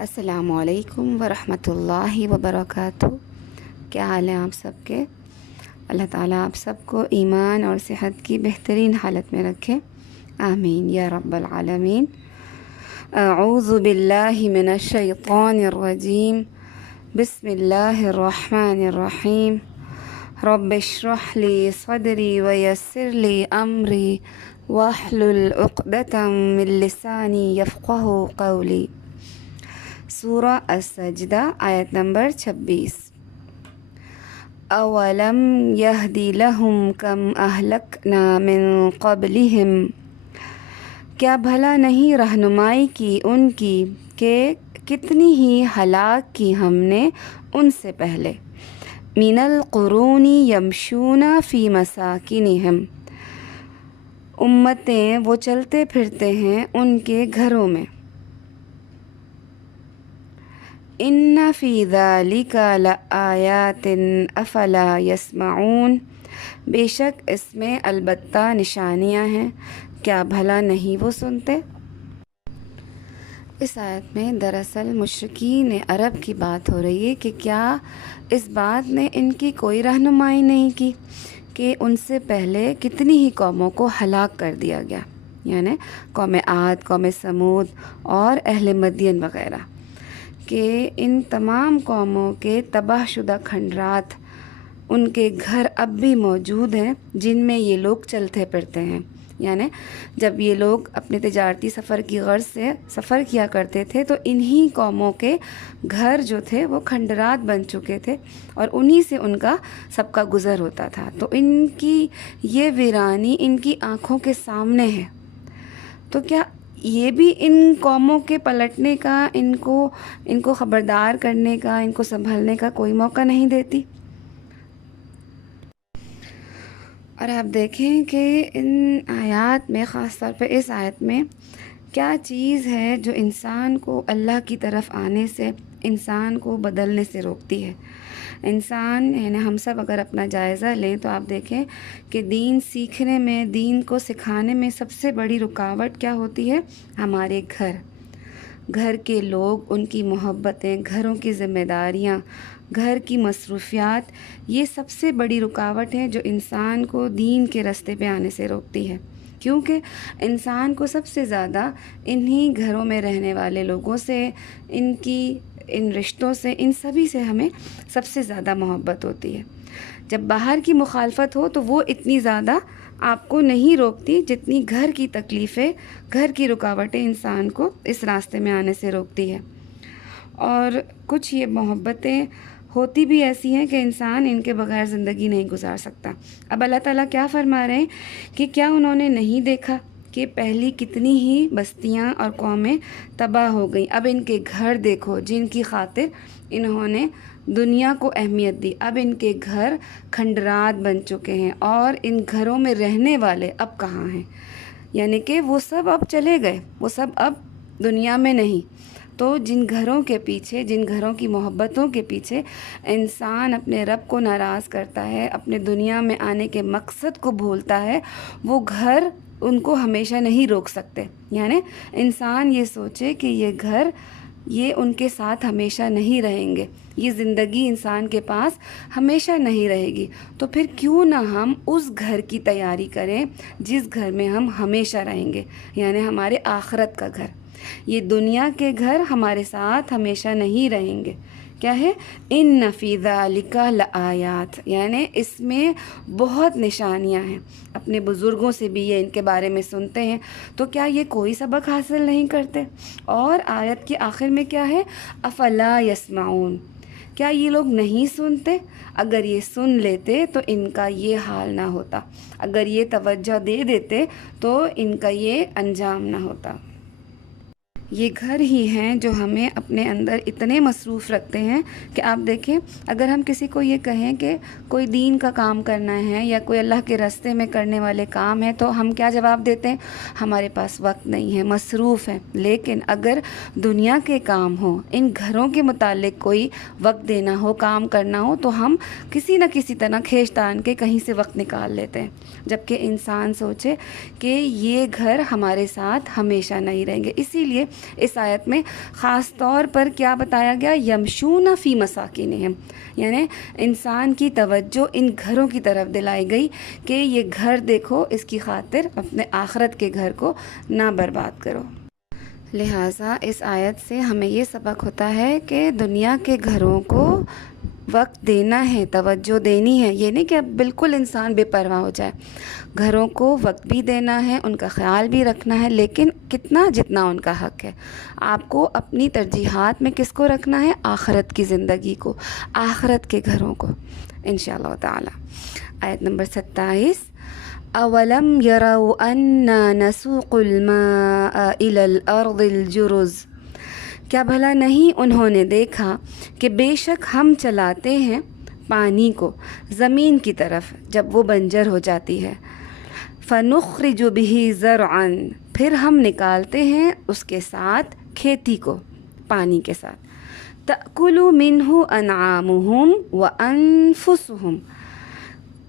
السلام علیکم ورحمۃ اللہ وبرکاتہ۔ کیا حال ہے آپ سب کے؟ اللہ تعالیٰ آپ سب کو ایمان اور صحت کی بہترین حالت میں رکھے، آمین یا رب العالمین۔ اعوذ باللہ من الشیطان الرجیم، بسم اللہ الرحمن الرحیم۔ رب اشرح لی صدری ویسر لی امری واحلل عقدۃ من لسانی یفقہوا قولی۔ سورہ السجدہ آیت نمبر 26۔ اولم یہدی لہم کم اہلکنا من قبلہم، کیا بھلا نہیں رہنمائی کی ان کی کہ کتنی ہی ہلاک کی ہم نے ان سے پہلے۔ من القرون یمشون فی مساکنہم، امتیں وہ چلتے پھرتے ہیں ان کے گھروں میں۔ ان فی ذلک لآیات افلا یسمعون، بے شک اس میں البتہ نشانیاں ہیں، کیا بھلا نہیں وہ سنتے۔ اس آیت میں دراصل مشرکین عرب کی بات ہو رہی ہے کہ کیا اس بات نے ان کی کوئی رہنمائی نہیں کی کہ ان سے پہلے کتنی ہی قوموں کو ہلاک کر دیا گیا، یعنی قوم عاد، قوم سمود اور اہل مدین وغیرہ، کہ ان تمام قوموں کے تباہ شدہ کھنڈرات ان کے گھر اب بھی موجود ہیں جن میں یہ لوگ چلتے پھرتے ہیں۔ یعنی جب یہ لوگ اپنے تجارتی سفر کی غرض سے سفر کیا کرتے تھے تو انہی قوموں کے گھر جو تھے وہ کھنڈرات بن چکے تھے اور انہی سے ان کا سب کا گزر ہوتا تھا۔ تو ان کی یہ ویرانی ان کی آنکھوں کے سامنے ہے، تو کیا یہ بھی ان قوموں کے پلٹنے کا، ان کو خبردار کرنے کا، ان کو سنبھلنے کا کوئی موقع نہیں دیتی؟ اور آپ دیکھیں کہ ان آیات میں، خاص طور پہ اس آیت میں، کیا چیز ہے جو انسان کو اللہ کی طرف آنے سے، انسان کو بدلنے سے روکتی ہے۔ انسان یعنی ہم سب اگر اپنا جائزہ لیں تو آپ دیکھیں کہ دین سیکھنے میں، دین کو سکھانے میں سب سے بڑی رکاوٹ کیا ہوتی ہے؟ ہمارے گھر کے لوگ، ان کی محبتیں، گھروں کی ذمہ داریاں، گھر کی مصروفیات، یہ سب سے بڑی رکاوٹ ہے جو انسان کو دین کے راستے پہ آنے سے روکتی ہے، کیونکہ انسان کو سب سے زیادہ انہی گھروں میں رہنے والے لوگوں سے، ان رشتوں سے، ان سبھی سے ہمیں سب سے زیادہ محبت ہوتی ہے۔ جب باہر کی مخالفت ہو تو وہ اتنی زیادہ آپ کو نہیں روکتی جتنی گھر کی تکلیفیں، گھر کی رکاوٹیں انسان کو اس راستے میں آنے سے روکتی ہے۔ اور کچھ یہ محبتیں ہوتی بھی ایسی ہیں کہ انسان ان کے بغیر زندگی نہیں گزار سکتا۔ اب اللہ تعالیٰ کیا فرما رہے ہیں کہ کیا انہوں نے نہیں دیکھا کہ پہلی کتنی ہی بستیاں اور قومیں تباہ ہو گئیں؟ اب ان کے گھر دیکھو جن کی خاطر انہوں نے دنیا کو اہمیت دی، اب ان کے گھر کھنڈرات بن چکے ہیں اور ان گھروں میں رہنے والے اب کہاں ہیں؟ یعنی کہ وہ سب اب چلے گئے، وہ سب اب دنیا میں نہیں۔ تو جن گھروں کے پیچھے، جن گھروں کی محبتوں کے پیچھے انسان اپنے رب کو ناراض کرتا ہے، اپنے دنیا میں آنے کے مقصد کو بھولتا ہے، وہ گھر ان کو ہمیشہ نہیں روک سکتے۔ یعنی انسان یہ سوچے کہ یہ گھر، یہ ان کے ساتھ ہمیشہ نہیں رہیں گے، یہ زندگی انسان کے پاس ہمیشہ نہیں رہے گی، تو پھر کیوں نہ ہم اس گھر کی تیاری کریں جس گھر میں ہم ہمیشہ رہیں گے، یعنی ہمارے آخرت کا گھر۔ یہ دنیا کے گھر ہمارے ساتھ ہمیشہ نہیں رہیں گے۔ کیا ہے؟ ان فی ذلک لآیات، یعنی اس میں بہت نشانیاں ہیں۔ اپنے بزرگوں سے بھی یہ ان کے بارے میں سنتے ہیں تو کیا یہ کوئی سبق حاصل نہیں کرتے؟ اور آیت کے آخر میں کیا ہے؟ افلا یسمعون، کیا یہ لوگ نہیں سنتے؟ اگر یہ سن لیتے تو ان کا یہ حال نہ ہوتا، اگر یہ توجہ دے دیتے تو ان کا یہ انجام نہ ہوتا۔ یہ گھر ہی ہیں جو ہمیں اپنے اندر اتنے مصروف رکھتے ہیں کہ آپ دیکھیں، اگر ہم کسی کو یہ کہیں کہ کوئی دین کا کام کرنا ہے یا کوئی اللہ کے راستے میں کرنے والے کام ہے تو ہم کیا جواب دیتے ہیں؟ ہمارے پاس وقت نہیں ہے، مصروف ہے۔ لیکن اگر دنیا کے کام ہوں، ان گھروں کے متعلق کوئی وقت دینا ہو، کام کرنا ہو، تو ہم کسی نہ کسی طرح کھینچ تان کے کہیں سے وقت نکال لیتے ہیں، جبکہ انسان سوچے کہ یہ گھر ہمارے ساتھ ہمیشہ نہیں رہیں گے۔ اسی لیے اس آیت میں خاص طور پر کیا بتایا گیا؟ یمشون فی مساکنہم، یعنی انسان کی توجہ ان گھروں کی طرف دلائی گئی کہ یہ گھر دیکھو، اس کی خاطر اپنے آخرت کے گھر کو نہ برباد کرو۔ لہٰذا اس آیت سے ہمیں یہ سبق ہوتا ہے کہ دنیا کے گھروں کو وقت دینا ہے، توجہ دینی ہے، یہ نہیں کہ اب بالکل انسان بے پرواہ ہو جائے۔ گھروں کو وقت بھی دینا ہے، ان کا خیال بھی رکھنا ہے، لیکن کتنا جتنا ان کا حق ہے۔ آپ کو اپنی ترجیحات میں کس کو رکھنا ہے؟ آخرت کی زندگی کو، آخرت کے گھروں کو، انشاءاللہ تعالی۔ آیت نمبر 27، اولم یروا انا نسوق الماء الى الارض الجرز، کیا بھلا نہیں انہوں نے دیکھا کہ بے شک ہم چلاتے ہیں پانی کو زمین کی طرف جب وہ بنجر ہو جاتی ہے، فنخرج به زرعا، پھر ہم نکالتے ہیں اس کے ساتھ کھیتی کو، پانی کے ساتھ، تأکل منہ انعامہم وانفسہم،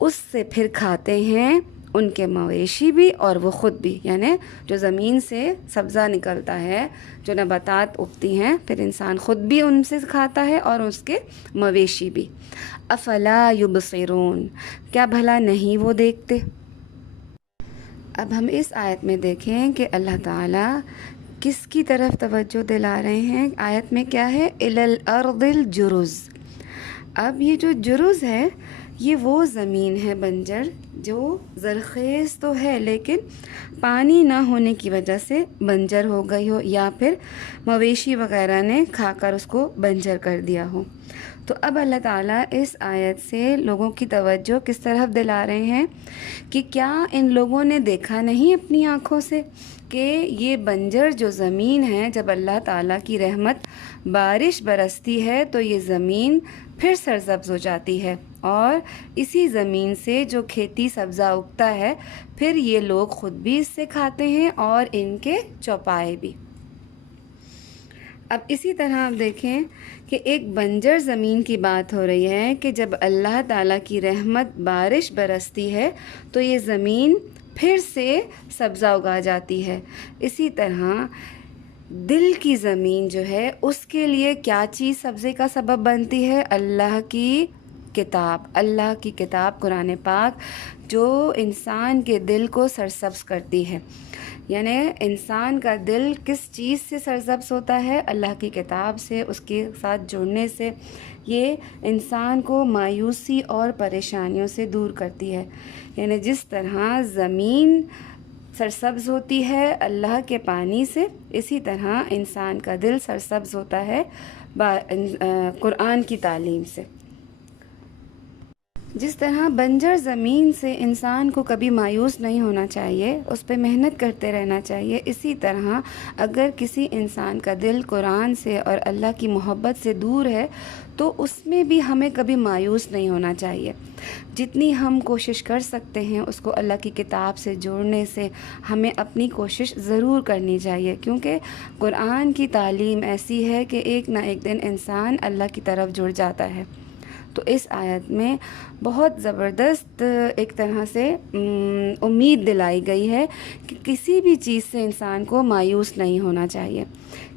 اس سے پھر کھاتے ہیں ان کے مویشی بھی اور وہ خود بھی، یعنی جو زمین سے سبزہ نکلتا ہے، جو نباتات اگتی ہیں، پھر انسان خود بھی ان سے کھاتا ہے اور اس کے مویشی بھی۔ افلا یبصرون، کیا بھلا نہیں وہ دیکھتے؟ اب ہم اس آیت میں دیکھیں کہ اللہ تعالیٰ کس کی طرف توجہ دلا رہے ہیں۔ آیت میں کیا ہے؟ الی الارض الجرز۔ اب یہ جو جرز ہے یہ وہ زمین ہے بنجر جو زرخیز تو ہے لیکن پانی نہ ہونے کی وجہ سے بنجر ہو گئی ہو، یا پھر مویشی وغیرہ نے کھا کر اس کو بنجر کر دیا ہو۔ تو اب اللہ تعالیٰ اس آیت سے لوگوں کی توجہ کس طرف دلا رہے ہیں کہ کیا ان لوگوں نے دیکھا نہیں اپنی آنکھوں سے کہ یہ بنجر جو زمین ہے، جب اللہ تعالیٰ کی رحمت بارش برستی ہے تو یہ زمین پھر سرسبز ہو جاتی ہے، اور اسی زمین سے جو کھیتی سبزہ اگتا ہے پھر یہ لوگ خود بھی اس سے کھاتے ہیں اور ان کے چوپائے بھی۔ اب اسی طرح آپ دیکھیں کہ ایک بنجر زمین کی بات ہو رہی ہے کہ جب اللہ تعالیٰ کی رحمت بارش برستی ہے تو یہ زمین پھر سے سبزہ اگا جاتی ہے۔ اسی طرح دل کی زمین جو ہے اس کے لیے کیا چیز سبزے کا سبب بنتی ہے؟ اللہ کی کتاب، اللہ کی کتاب قرآن پاک، جو انسان کے دل کو سرسبز کرتی ہے۔ یعنی انسان کا دل کس چیز سے سرسبز ہوتا ہے؟ اللہ کی کتاب سے، اس کے ساتھ جڑنے سے۔ یہ انسان کو مایوسی اور پریشانیوں سے دور کرتی ہے۔ یعنی جس طرح زمین سرسبز ہوتی ہے اللہ کے پانی سے، اسی طرح انسان کا دل سرسبز ہوتا ہے قرآن کی تعلیم سے۔ جس طرح بنجر زمین سے انسان کو کبھی مایوس نہیں ہونا چاہیے، اس پہ محنت کرتے رہنا چاہیے، اسی طرح اگر کسی انسان کا دل قرآن سے اور اللہ کی محبت سے دور ہے تو اس میں بھی ہمیں کبھی مایوس نہیں ہونا چاہیے۔ جتنی ہم کوشش کر سکتے ہیں اس کو اللہ کی کتاب سے جوڑنے سے ہمیں اپنی کوشش ضرور کرنی چاہیے، کیونکہ قرآن کی تعلیم ایسی ہے کہ ایک نہ ایک دن انسان اللہ کی طرف جڑ جاتا ہے۔ تو اس آیت میں بہت زبردست ایک طرح سے امید دلائی گئی ہے کہ کسی بھی چیز سے انسان کو مایوس نہیں ہونا چاہیے،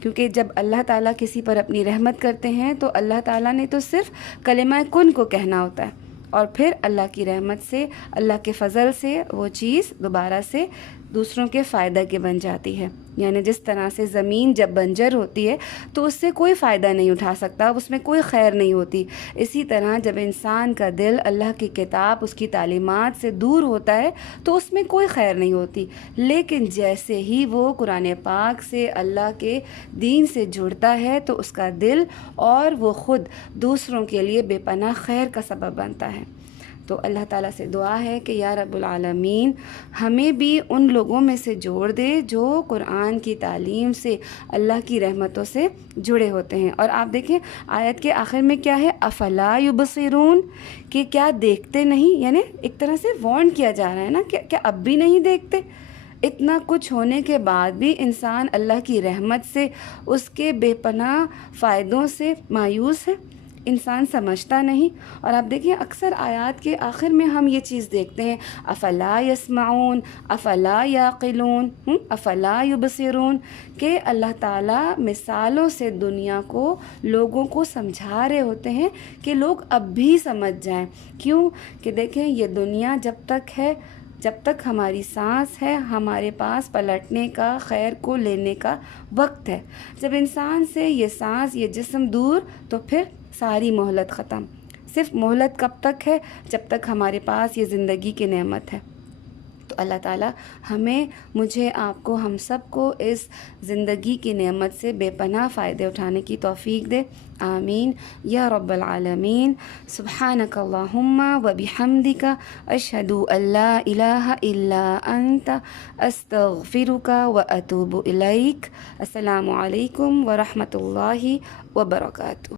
کیونکہ جب اللہ تعالیٰ کسی پر اپنی رحمت کرتے ہیں تو اللہ تعالیٰ نے تو صرف کلمہ کن کو کہنا ہوتا ہے، اور پھر اللہ کی رحمت سے، اللہ کے فضل سے وہ چیز دوبارہ سے دوسروں کے فائدہ کے بن جاتی ہے۔ یعنی جس طرح سے زمین جب بنجر ہوتی ہے تو اس سے کوئی فائدہ نہیں اٹھا سکتا، اس میں کوئی خیر نہیں ہوتی، اسی طرح جب انسان کا دل اللہ کی کتاب، اس کی تعلیمات سے دور ہوتا ہے تو اس میں کوئی خیر نہیں ہوتی۔ لیکن جیسے ہی وہ قرآن پاک سے، اللہ کے دین سے جڑتا ہے تو اس کا دل اور وہ خود دوسروں کے لیے بے پناہ خیر کا سبب بنتا ہے۔ تو اللہ تعالیٰ سے دعا ہے کہ یا رب العالمین ہمیں بھی ان لوگوں میں سے جوڑ دے جو قرآن کی تعلیم سے، اللہ کی رحمتوں سے جڑے ہوتے ہیں۔ اور آپ دیکھیں آیت کے آخر میں کیا ہے؟ افلا یبصرون، کہ کیا دیکھتے نہیں؟ یعنی ایک طرح سے وارن کیا جا رہا ہے نا، کیا اب بھی نہیں دیکھتے؟ اتنا کچھ ہونے کے بعد بھی انسان اللہ کی رحمت سے، اس کے بے پناہ فائدوں سے مایوس ہے۔ انسان سمجھتا نہیں. اور آپ دیکھیں اکثر آیات کے آخر میں ہم یہ چیز دیکھتے ہیں، افلا یسمعون، افلا یعقلون، افلا یبصرون، کہ اللہ تعالیٰ مثالوں سے دنیا کو، لوگوں کو سمجھا رہے ہوتے ہیں کہ لوگ اب بھی سمجھ جائیں. کیوں کہ دیکھیں یہ دنیا جب تک ہے، جب تک ہماری سانس ہے، ہمارے پاس پلٹنے کا، خیر کو لینے کا وقت ہے. جب انسان سے یہ سانس، یہ جسم دور، تو پھر ساری مہلت ختم. صرف مہلت کب تک ہے؟ جب تک ہمارے پاس یہ زندگی کی نعمت ہے. تو اللہ تعالیٰ ہمیں، مجھے، آپ کو، ہم سب کو اس زندگی کی نعمت سے بے پناہ فائدے اٹھانے کی توفیق دے. آمین یا رب العالمین. سبحانک اللہم و بحمدک، اشہد ان لا الہ الا انت، استغفرک و اتوب الیک. السلام علیکم ورحمۃ اللہ وبرکاتہ.